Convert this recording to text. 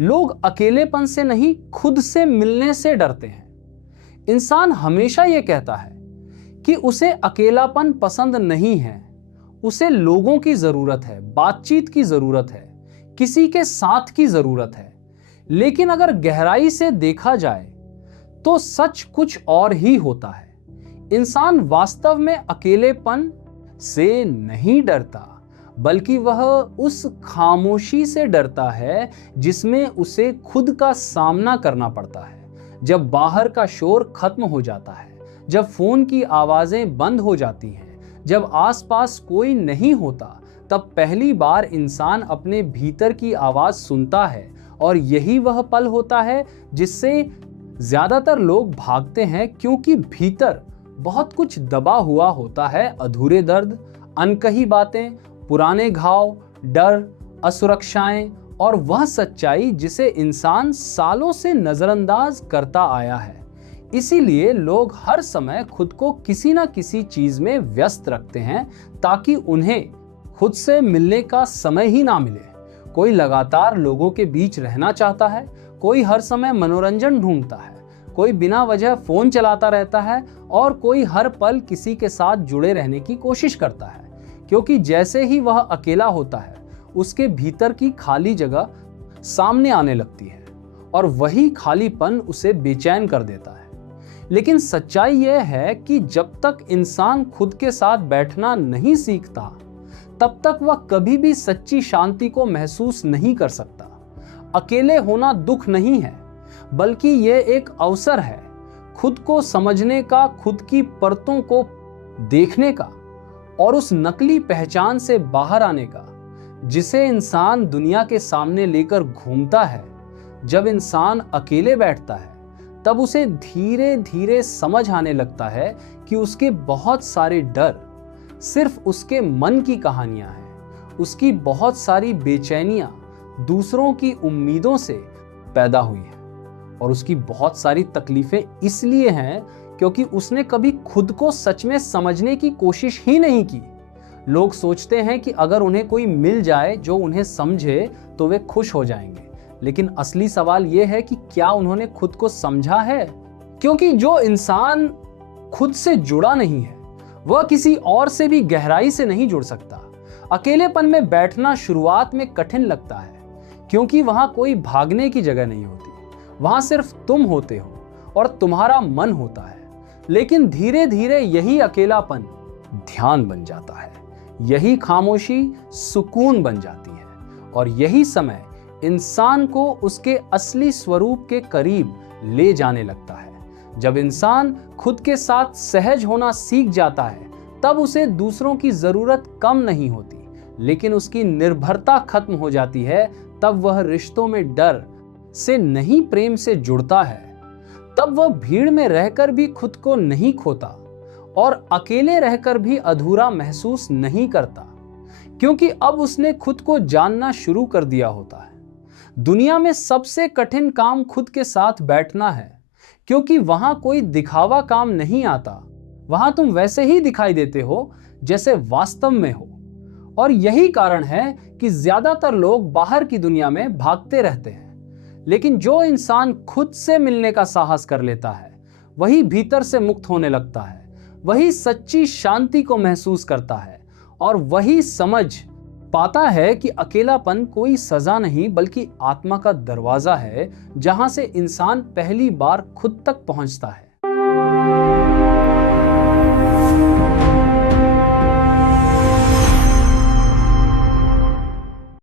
लोग अकेलेपन से नहीं, खुद से मिलने से डरते हैं। इंसान हमेशा यह कहता है कि उसे अकेलापन पसंद नहीं है, उसे लोगों की जरूरत है, बातचीत की जरूरत है, किसी के साथ की जरूरत है। लेकिन अगर गहराई से देखा जाए तो सच कुछ और ही होता है। इंसान वास्तव में अकेलेपन से नहीं डरता, बल्कि वह उस खामोशी से डरता है जिसमें उसे खुद का सामना करना पड़ता है। जब बाहर का शोर खत्म हो जाता है, जब फोन की आवाजें बंद हो जाती हैं, जब आसपास कोई नहीं होता, तब पहली बार इंसान अपने भीतर की आवाज सुनता है। और यही वह पल होता है जिससे ज्यादातर लोग भागते हैं, क्योंकि भीतर बहुत कुछ दबा हुआ होता है। अधूरे दर्द, अनकही बातें, पुराने घाव, डर, असुरक्षाएं और वह सच्चाई जिसे इंसान सालों से नजरअंदाज करता आया है। इसीलिए लोग हर समय खुद को किसी न किसी चीज में व्यस्त रखते हैं, ताकि उन्हें खुद से मिलने का समय ही ना मिले। कोई लगातार लोगों के बीच रहना चाहता है, कोई हर समय मनोरंजन ढूंढता है, कोई बिना वजह फोन चलाता रहता है और कोई हर पल किसी के साथ जुड़े रहने की कोशिश करता है। क्योंकि जैसे ही वह अकेला होता है, उसके भीतर की खाली जगह सामने आने लगती है और वही खालीपन उसे बेचैन कर देता है। लेकिन सच्चाई यह है कि जब तक इंसान खुद के साथ बैठना नहीं सीखता, तब तक वह कभी भी सच्ची शांति को महसूस नहीं कर सकता। अकेले होना दुख नहीं है, बल्कि यह एक अवसर है खुद को समझने का, खुद की परतों को देखने का और उस नकली पहचान से बाहर आने का जिसे इंसान दुनिया के सामने लेकर घूमता है। जब इंसान अकेले बैठता है, तब उसे धीरे धीरे समझ आने लगता है कि उसके बहुत सारे डर सिर्फ उसके मन की कहानियां हैं। उसकी बहुत सारी बेचैनियां दूसरों की उम्मीदों से पैदा हुई हैं और उसकी बहुत सारी तकलीफें इसलिए हैं क्योंकि उसने कभी खुद को सच में समझने की कोशिश ही नहीं की। लोग सोचते हैं कि अगर उन्हें कोई मिल जाए जो उन्हें समझे तो वे खुश हो जाएंगे, लेकिन असली सवाल यह है कि क्या उन्होंने खुद को समझा है? क्योंकि जो इंसान खुद से जुड़ा नहीं है, वह किसी और से भी गहराई से नहीं जुड़ सकता। अकेलेपन में बैठना शुरुआत में कठिन लगता है, क्योंकि वहां कोई भागने की जगह नहीं होती। वहां सिर्फ तुम होते हो और तुम्हारा मन होता है। लेकिन धीरे धीरे यही अकेलापन ध्यान बन जाता है, यही खामोशी सुकून बन जाती है और यही समय इंसान को उसके असली स्वरूप के करीब ले जाने लगता है। जब इंसान खुद के साथ सहज होना सीख जाता है, तब उसे दूसरों की जरूरत कम नहीं होती, लेकिन उसकी निर्भरता खत्म हो जाती है। तब वह रिश्तों में डर से नहीं, प्रेम से जुड़ता है। तब वह भीड़ में रहकर भी खुद को नहीं खोता और अकेले रहकर भी अधूरा महसूस नहीं करता, क्योंकि अब उसने खुद को जानना शुरू कर दिया होता है। दुनिया में सबसे कठिन काम खुद के साथ बैठना है, क्योंकि वहां कोई दिखावा काम नहीं आता। वहां तुम वैसे ही दिखाई देते हो जैसे वास्तव में हो। और यही कारण है कि ज्यादातर लोग बाहर की दुनिया में भागते रहते हैं। लेकिन जो इंसान खुद से मिलने का साहस कर लेता है, वही भीतर से मुक्त होने लगता है, वही सच्ची शांति को महसूस करता है और वही समझ पाता है कि अकेलापन कोई सजा नहीं, बल्कि आत्मा का दरवाजा है, जहां से इंसान पहली बार खुद तक पहुंचता है।